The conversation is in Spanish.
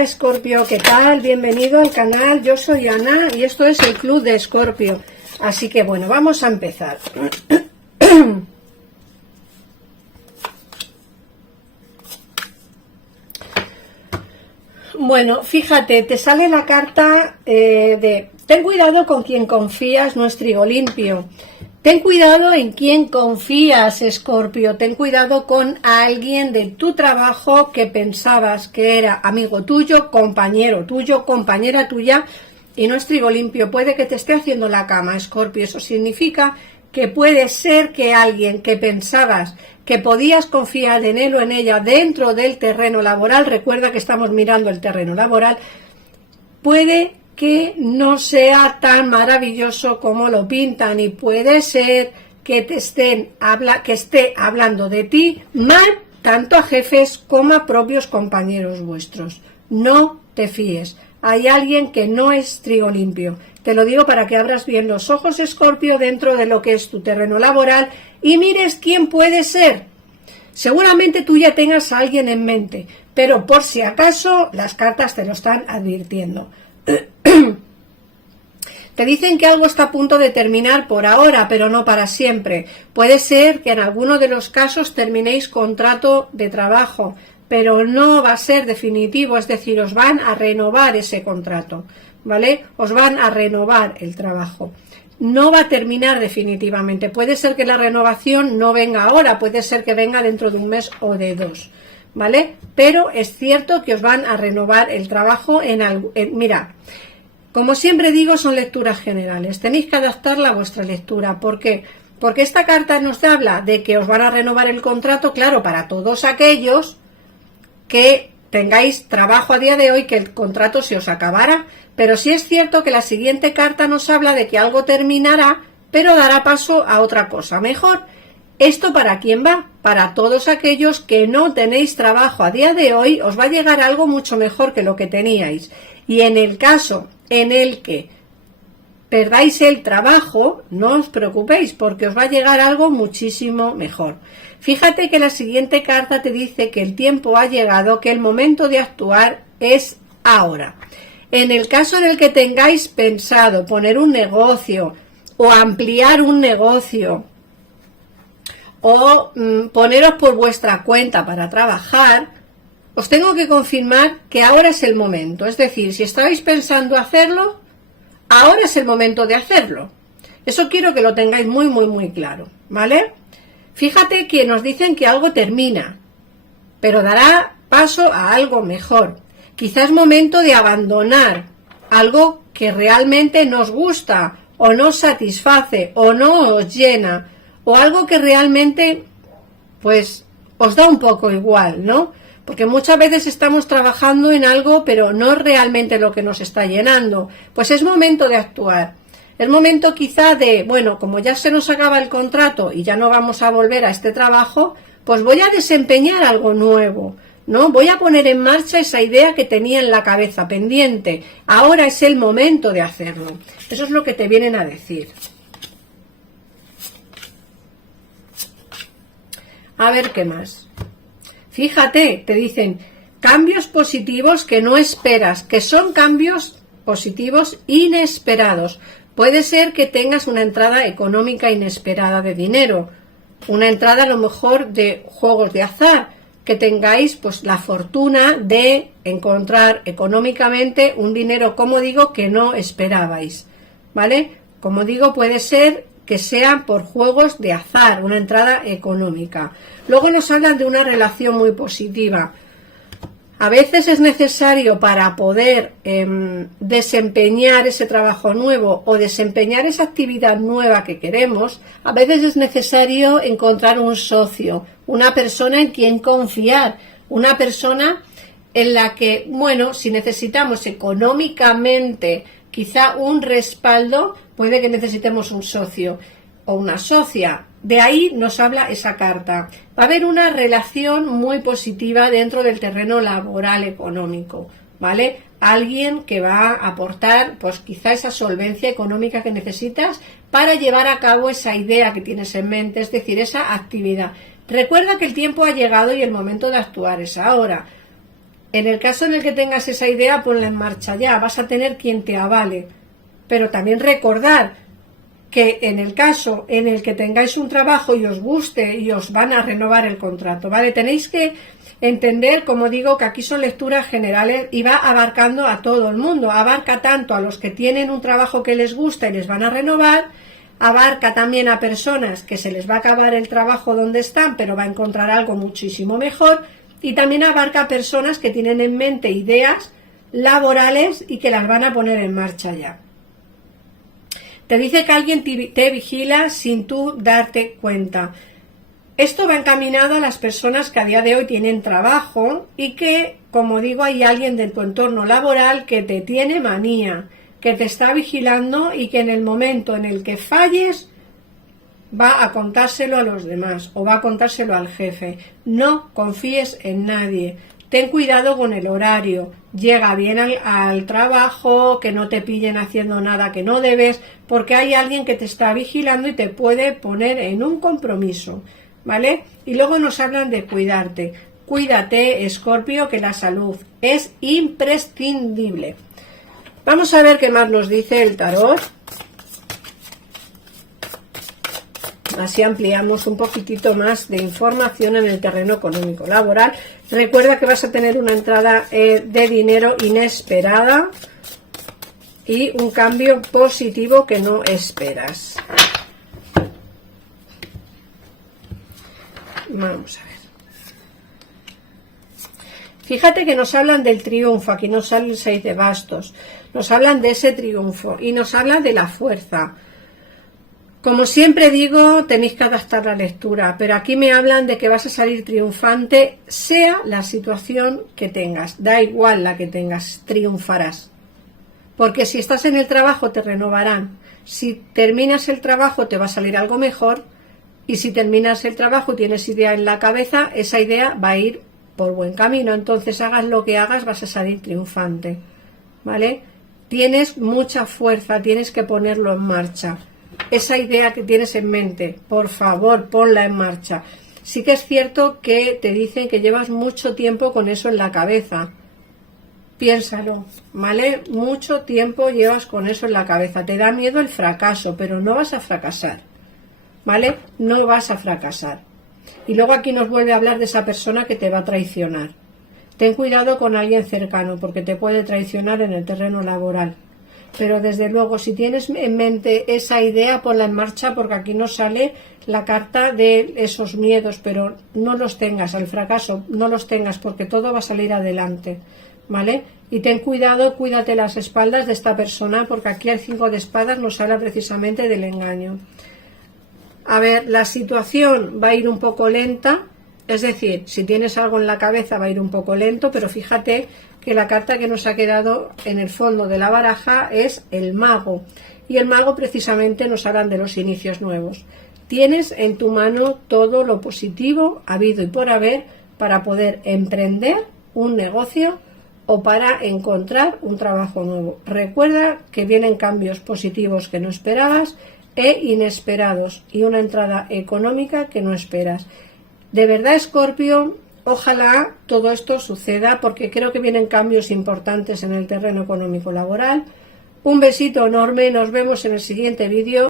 Hola Escorpio, ¿qué tal? Bienvenido al canal, yo soy Ana y esto es el Club de Escorpio. Así que bueno, vamos a empezar. Bueno, fíjate, te sale la carta de ten cuidado con quien confías, no es trigo limpio. Ten cuidado en quién confías, Escorpio. Ten cuidado con alguien de tu trabajo que pensabas que era amigo tuyo, compañero tuyo, compañera tuya, y no es trigo limpio. Puede que te esté haciendo la cama, Escorpio. Eso significa que puede ser que alguien que pensabas que podías confiar en él o en ella dentro del terreno laboral, recuerda que estamos mirando el terreno laboral, puede que no sea tan maravilloso como lo pintan y puede ser que te esté hablando de ti mal tanto a jefes como a propios compañeros vuestros. No te fíes. Hay alguien que no es trigo limpio. Te lo digo para que abras bien los ojos, Escorpio, dentro de lo que es tu terreno laboral y mires quién puede ser. Seguramente tú ya tengas a alguien en mente, pero por si acaso las cartas te lo están advirtiendo. Te dicen que algo está a punto de terminar por ahora, pero no para siempre. Puede ser que en alguno de los casos terminéis contrato de trabajo, pero no va a ser definitivo, es decir, os van a renovar ese contrato, ¿vale? Os van a renovar el trabajo. No va a terminar definitivamente. Puede ser que la renovación no venga ahora, puede ser que venga dentro de un mes o de dos, ¿vale? Pero es cierto que os van a renovar el trabajo mira, como siempre digo, son lecturas generales. Tenéis que adaptarla a vuestra lectura. ¿Por qué? Porque esta carta nos habla de que os van a renovar el contrato, claro, para todos aquellos que tengáis trabajo a día de hoy, que el contrato se os acabará. Pero sí es cierto que la siguiente carta nos habla de que algo terminará, pero dará paso a otra cosa mejor. ¿Esto para quién va? Para todos aquellos que no tenéis trabajo a día de hoy, os va a llegar algo mucho mejor que lo que teníais. Y en el caso en el que perdáis el trabajo, no os preocupéis porque os va a llegar algo muchísimo mejor. Fíjate que la siguiente carta te dice que el tiempo ha llegado, que el momento de actuar es ahora. En el caso en el que tengáis pensado poner un negocio o ampliar un negocio o poneros por vuestra cuenta para trabajar, os tengo que confirmar que ahora es el momento. Es decir, si estáis pensando hacerlo, ahora es el momento de hacerlo. Eso quiero que lo tengáis muy, muy, muy claro, ¿vale? Fíjate que nos dicen que algo termina, pero dará paso a algo mejor. Quizás es momento de abandonar algo que realmente nos gusta o nos satisface o no os llena o algo que realmente pues os da un poco igual, ¿no? Porque muchas veces estamos trabajando en algo pero no es realmente lo que nos está llenando. Pues es momento de actuar. Es momento quizá de, bueno, como ya se nos acaba el contrato y ya no vamos a volver a este trabajo, pues voy a desempeñar algo nuevo, ¿no? Voy a poner en marcha esa idea que tenía en la cabeza pendiente. Ahora es el momento de hacerlo. Eso es lo que te vienen a decir. A ver qué más. Fíjate, te dicen cambios positivos que no esperas, que son cambios positivos inesperados. Puede ser que tengas una entrada económica inesperada de dinero, una entrada a lo mejor de juegos de azar, que tengáis pues la fortuna de encontrar económicamente un dinero, como digo, que no esperabais, ¿vale? Como digo, puede ser que sean por juegos de azar, una entrada económica. Luego nos hablan de una relación muy positiva. A veces es necesario para poder desempeñar ese trabajo nuevo o desempeñar esa actividad nueva que queremos, a veces es necesario encontrar un socio, una persona en quien confiar, una persona en la que, bueno, si necesitamos económicamente quizá un respaldo, puede que necesitemos un socio o una socia. De ahí nos habla esa carta. Va a haber una relación muy positiva dentro del terreno laboral económico, ¿vale? Alguien que va a aportar, pues quizá esa solvencia económica que necesitas para llevar a cabo esa idea que tienes en mente, es decir, esa actividad. Recuerda que el tiempo ha llegado y el momento de actuar es ahora. En el caso en el que tengas esa idea, ponla en marcha ya, vas a tener quien te avale. Pero también recordar que en el caso en el que tengáis un trabajo y os guste y os van a renovar el contrato, ¿vale? Tenéis que entender, como digo, que aquí son lecturas generales y va abarcando a todo el mundo. Abarca tanto a los que tienen un trabajo que les gusta y les van a renovar, abarca también a personas que se les va a acabar el trabajo donde están, pero va a encontrar algo muchísimo mejor, y también abarca a personas que tienen en mente ideas laborales y que las van a poner en marcha ya. Te dice que alguien te vigila sin tú darte cuenta. Esto va encaminado a las personas que a día de hoy tienen trabajo y que, como digo, hay alguien de tu entorno laboral que te tiene manía, que te está vigilando y que en el momento en el que falles va a contárselo a los demás o va a contárselo al jefe. No confíes en nadie. Ten cuidado con el horario. Llega bien al trabajo, que no te pillen haciendo nada que no debes, porque hay alguien que te está vigilando y te puede poner en un compromiso, ¿vale? Y luego nos hablan de cuidarte. Cuídate, Escorpio, que la salud es imprescindible. Vamos a ver qué más nos dice el tarot. Así ampliamos un poquitito más de información en el terreno económico laboral. Recuerda que vas a tener una entrada de dinero inesperada y un cambio positivo que no esperas. Vamos a ver. Fíjate que nos hablan del triunfo, aquí nos sale el 6 de bastos. Nos hablan de ese triunfo y nos hablan de la fuerza. Como siempre digo, tenéis que adaptar la lectura, pero aquí me hablan de que vas a salir triunfante, sea la situación que tengas, da igual la que tengas, triunfarás. Porque si estás en el trabajo te renovarán, si terminas el trabajo te va a salir algo mejor, y si terminas el trabajo y tienes idea en la cabeza, esa idea va a ir por buen camino, entonces hagas lo que hagas vas a salir triunfante, ¿vale? Tienes mucha fuerza, tienes que ponerlo en marcha. Esa idea que tienes en mente, por favor, ponla en marcha. Sí que es cierto que te dicen que llevas mucho tiempo con eso en la cabeza. Piénsalo, ¿vale? Mucho tiempo llevas con eso en la cabeza. Te da miedo el fracaso, pero no vas a fracasar, ¿vale? No vas a fracasar. Y luego aquí nos vuelve a hablar de esa persona que te va a traicionar. Ten cuidado con alguien cercano, porque te puede traicionar en el terreno laboral. Pero desde luego, si tienes en mente esa idea, ponla en marcha, porque aquí nos sale la carta de esos miedos, pero no los tengas, al fracaso, no los tengas, porque todo va a salir adelante, ¿vale? Y ten cuidado, cuídate las espaldas de esta persona, porque aquí el 5 de espadas nos habla precisamente del engaño. A ver, la situación va a ir un poco lenta, es decir, si tienes algo en la cabeza va a ir un poco lento, pero fíjate que la carta que nos ha quedado en el fondo de la baraja es el mago, y el mago precisamente nos habla de los inicios nuevos. Tienes en tu mano todo lo positivo habido y por haber para poder emprender un negocio o para encontrar un trabajo nuevo. Recuerda que vienen cambios positivos que no esperabas e inesperados y una entrada económica que no esperas. De verdad, Escorpio, ojalá todo esto suceda, porque creo que vienen cambios importantes en el terreno económico laboral. Un besito enorme, nos vemos en el siguiente vídeo.